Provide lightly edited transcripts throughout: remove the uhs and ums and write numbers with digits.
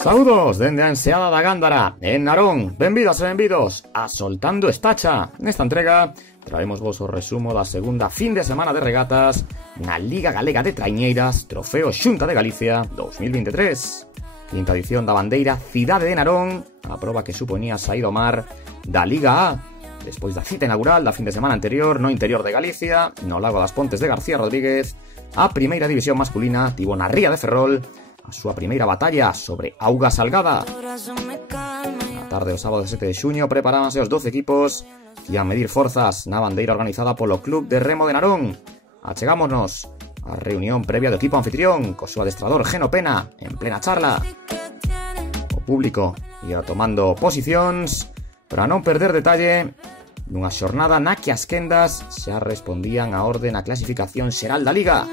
Saúdos dende a enseada da Gándara en Narón. Benvidas e benvidos a Soltando Estacha. Nesta entrega traemos vos o resumo da segunda fin de semana de regatas na Liga Galega de Traiñeiras, Trofeo Xunta de Galicia 2023. Quinta edición da bandeira Cidade de Narón, a proba que supoñía saída ao mar da Liga A. Despois da cita inaugural da fin de semana anterior no interior de Galicia, no Lago das Pontes de García Rodríguez, a primeira división masculina tivo na Ría de Ferrol a súa primeira batalla sobre Auga Salgada. Na tarde do sábado 7 de xuño preparábanse os 12 equipos que ian medir forzas na bandeira organizada polo Club de Remo de Narón. Achegámonos a reunión previa do equipo anfitrión co seu adestrador Geno Pena en plena charla. O público ia tomando posicións para non perder detalle nunha xornada na que as quendas xa respondían a orde na clasificación xeral da Liga.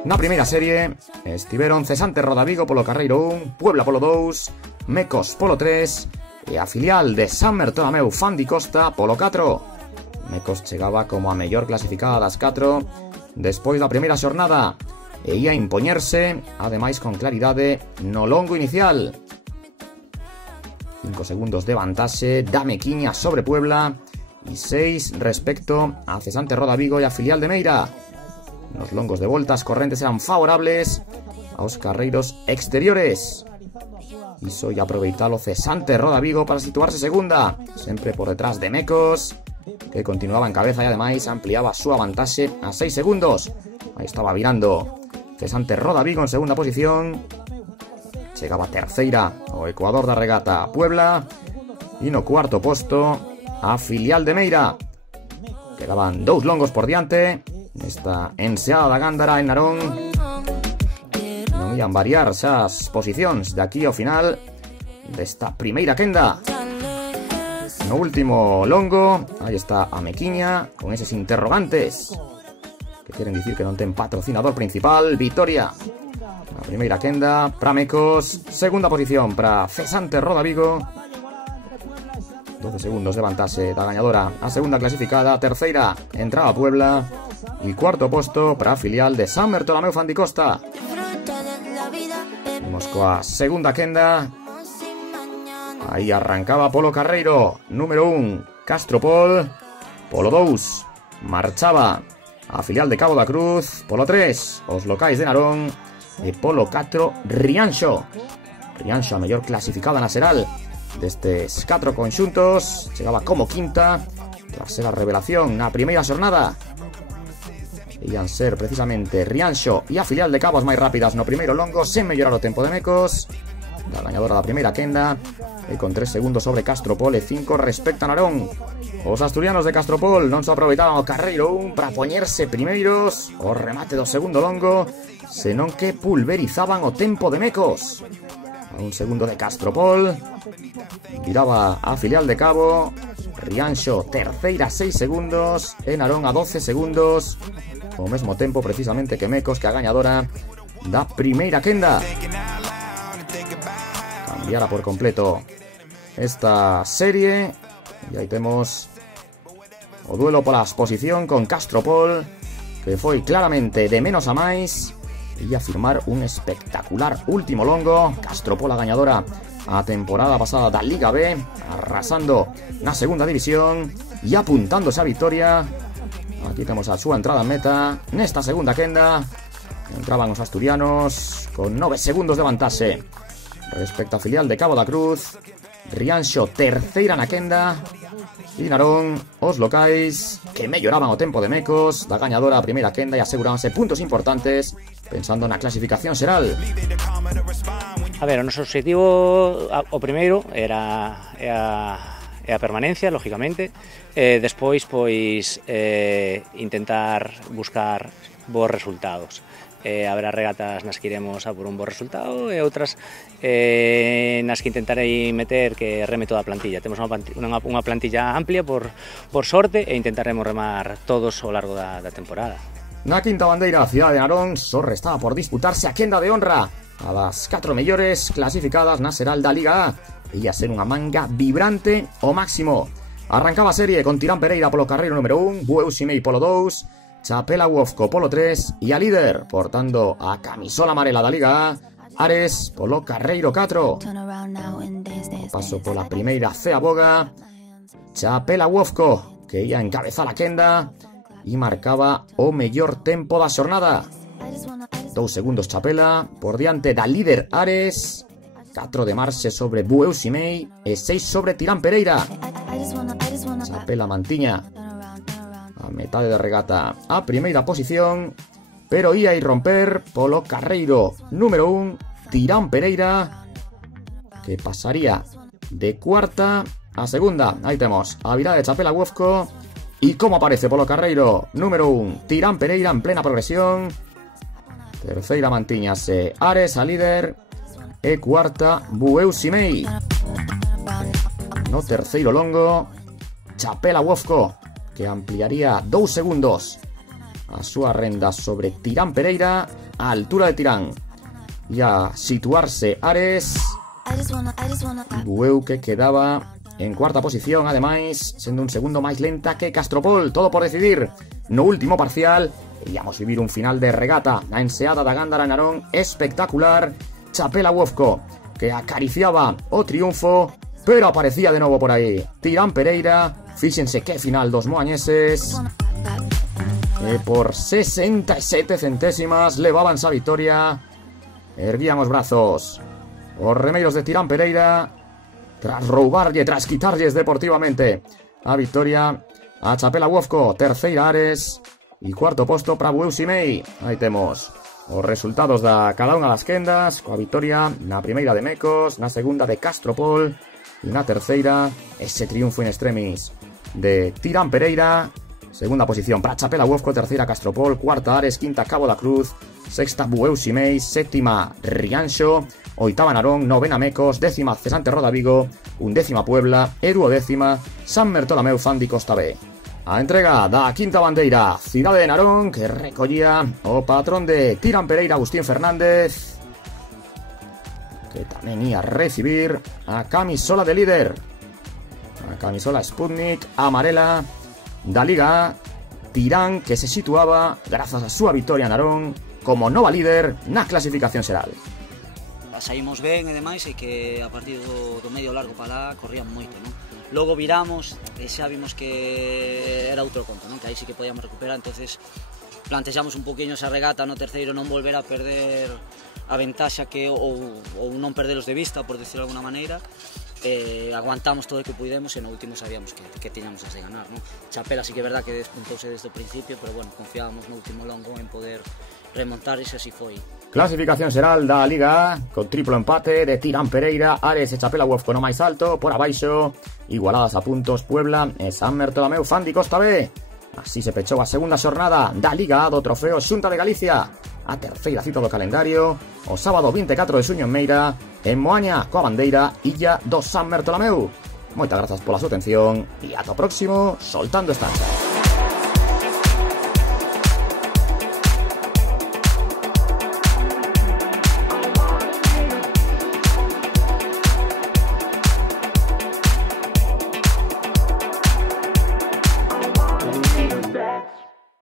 Na primeira serie estiveron Cesante Rodavigo polo carreiro 1, Puebla polo 2, Mecos polo 3 e a filial de San Bertomeu Fandi Costa polo 4. Mecos chegaba como a mellor clasificada das 4 despois da primeira xornada e ia impoñerse, ademais con claridade, no longo inicial. 5 segundos de vantaxe da Mequiña sobre Puebla e 6 respecto a Cesante Rodavigo e a filial de Meira. Nos longos de voltas correntes eran favorables aos carreiros exteriores. Iso ia aproveitalo Cesante Rodavigo para situarse segunda, sempre por detrás de Mecos, que continuaba en cabeza e ademais ampliaba a súa vantaxe a 6 segundos. Aí estaba virando Cesante Rodavigo en segunda posición. Chegaba terceira o ecuador da regata Puebla e no cuarto posto a filial de Meira. Quedaban 2 longos por diante nesta enseada da Gándara en Narón. Non ian variar xas posicións de aquí ao final desta primeira quenda. No último longo, aí está a Mequiña con eses interrogantes que queren dicir que non ten patrocinador principal. Vitoria a primeira quenda para Mecos, segunda posición para Cesante Rodavigo, 12 segundos de vantaxe da gañadora a segunda clasificada, terceira entraba Puebla e cuarto posto para a filial de San Bertomeu Fandi Costa. Vimos coa segunda quenda. Aí arrancaba polo carreiro número 1 Castropol, polo 2 marchaba a filial de Cabo da Cruz, polo 3 os locais de Narón e polo 4 Rianxo. Rianxo a mellor clasificada na xeral destes 4 conxuntos, chegaba como quinta tras ser a revelación na primeira xornada. Ian ser precisamente Rianxo e a filial de Cabo as máis rápidas no primeiro longo, sen mellorar o tempo de Mecos, da gañadora da primeira quenda, e con 3 segundos sobre Castropol e 5 respecto a Narón. Os asturianos de Castropol non se aproveitaban o carreiro 1 para poñerse primeiros o remate do segundo longo, senón que pulverizaban o tempo de Mecos. A 1 segundo de Castropol viraba a filial de Cabo, Rianxo terceira 6 segundos e Narón a 12 segundos, o mesmo tempo precisamente que Mecos, que a gañadora da primeira quenda. Cambiara por completo esta serie e aí temos o duelo pola exposición con Castropol, que foi claramente de menos a máis e a firmar un espectacular último longo. Castropol a gañadora a temporada pasada da Liga B, arrasando na segunda división e apuntándose a vitoria. Aquí temos a súa entrada en meta nesta segunda quenda. Entraban os asturianos con 9 segundos de vantaxe respecto a filial de Cabo da Cruz. Rianxo terceira na quenda e Narón os locais, que melloraban o tempo de Mecos, da gañadora a primeira quenda e asegurábanse puntos importantes pensando na clasificación xeral. A ver, o noso objetivo, o primeiro, era a permanencia, lógicamente. Despois, pois, intentar buscar bons resultados. Haberá regatas nas que iremos a por un bo resultado e outras nas que intentarei meter que reme toda a plantilla. Temos unha plantilla amplia por sorte e intentaremos remar todos ao largo da temporada. Na quinta bandeira, a cidade de Narón só restaba por disputarse a quenda de honra a das 4 mellores clasificadas na xeral da Liga A. Ia ser unha manga vibrante ao máximo. Arrancaba a serie con Tirán Pereira polo carreiro número 1, Bueu Simei polo 2, Chapela Uofco polo 3 e a líder, portando a camisola amarela da Liga A, Ares polo Carreiro 4. Paso pola primeira Cea Boga. Chapela Wofco, que ia encabezar a quenda e marcaba o mellor tempo da xornada. 2 segundos Chapela por diante da líder Ares. 4 de marxe sobre Bueu Simei e 6 sobre Tirán Pereira. Chapela mantiña a metade da regata a primeira posición, pero ia ir romper polo Carreiro número 1 Tirán Pereira, que pasaría de cuarta a segunda. Aí temos a virada de Chapela Wofco. E como aparece polo Carreiro número 1 Tirán Pereira en plena progresión. Terceira mantiñase Ares a líder e cuarta Bueu Simei. No terceiro longo Chapela Wofco, que ampliaría 2 segundos a súa renda sobre Tirán Pereira a altura de Tirán. E a situarse Ares e Bueu, que quedaba en cuarta posición, ademais, sendo un segundo máis lenta que Castropol. Todo por decidir no último parcial. Íamos vivir un final de regata na enseada da Gándara en Narón espectacular. Chapela Wofco, que acariciaba o triunfo, pero aparecía de novo por aí Tirán Pereira. Fíxense que final dos moañeses, e por 67 centésimas levaban esa victoria. Erguían os brazos os remeiros de Tirán Pereira tras roubarlle, tras quitarlles deportivamente a victoria a Chapela Wofco. Terceira Ares e cuarto posto para Bueu Simei. Aí temos os resultados da cada unha das quendas, coa victoria na primeira de Mecos, na segunda de Castropol e na terceira ese triunfo in extremis de Tirán Pereira. Segunda posición para Chapela Wofco, terceira Castropol, cuarta Ares, quinta Cabo da Cruz, sexta Bueu Simei, séptima Rianxo, oitava Narón, novena Mecos, décima Cesante Roda Vigo, undécima Puebla e duodécima San Bertolomeu Fandi Costa B. A entrega da quinta bandeira Cidade de Narón, que recollía o patrón de Tirán Pereira, Agustín Fernández, que tamén ia recibir a camisola de líder, a camisola Sputnik amarela da Liga A. Tirán, que se situaba, grazas a súa victoria en Narón, como nova líder na clasificación xeral. Saímos ben e demais, e que a partir do medio largo para lá corrían moito, non? Logo viramos e xa vimos que era outro conto, non? Que aí sí que podíamos recuperar. Entonces plantexamos un poquinho esa regata no terceiro, non volver a perder a ventaxa que ou non perdelos de vista, por decirlo de alguna maneira. Aguantamos todo o que pudemos e no último sabíamos que tiñamos as de ganar, non? Chapela sí que é verdad que despuntouse desde o principio, pero bueno, confiábamos no último longo en poder remontar, e así foi. Clasificación xeral da Liga A, con triplo empate de Tirán Pereira, Ares e Chapela Wofco no máis alto, por abaixo igualadas a puntos Puebla e San Bertolomeu Fandi Costa B. Así se pechou a segunda xornada da Liga A do Trofeo Xunta de Galicia, a terceira cita do calendario, o sábado 24 de xuño en Meira, en Moaña, coa bandeira Illa do San Bertolomeu. Moitas grazas pola súa atención e ata o próximo Soltando Estancha.